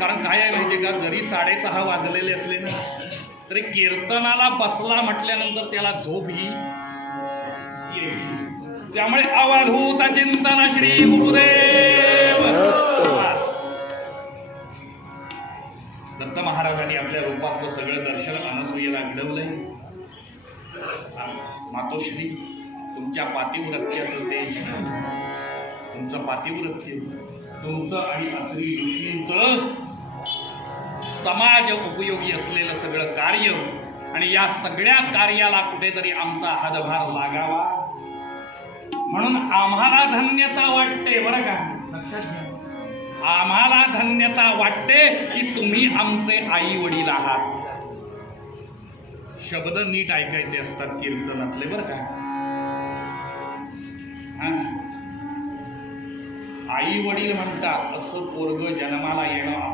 कारण काय आहे माहिती का? जरी साडेसहा वाजलेले असले ना तरी कीर्तनाला बसला म्हटल्यानंतर त्याला झोप ही त्यामुळे अवधूत चिंतन श्री गुरुदेव. दत्त महाराजांनी आपल्या रूपातलं सगळं दर्शन अनसूयेला घडवलंय. मातोश्री तुमच्या पातिव्रत्याचं तेज तुमचं पातिव्रत्य तुमचं आणि अत्री ऋषींचं समाज उपयोगी असलेलं सगळं कार्य आणि या सगळ्या कार्याला कुठेतरी आमचा हातभार लागावा. म्हणून आम्हाला धन्यता वाटते बरं का? लक्षात घ्या. आम्हाला धन्यता वाटते की तुम्ही आमचे आई वडील आहात. शब्द नीट ऐकायचे असतात कीर्तनातले बरं का? आई वडील म्हणतात असं पोरग जन्माला येणं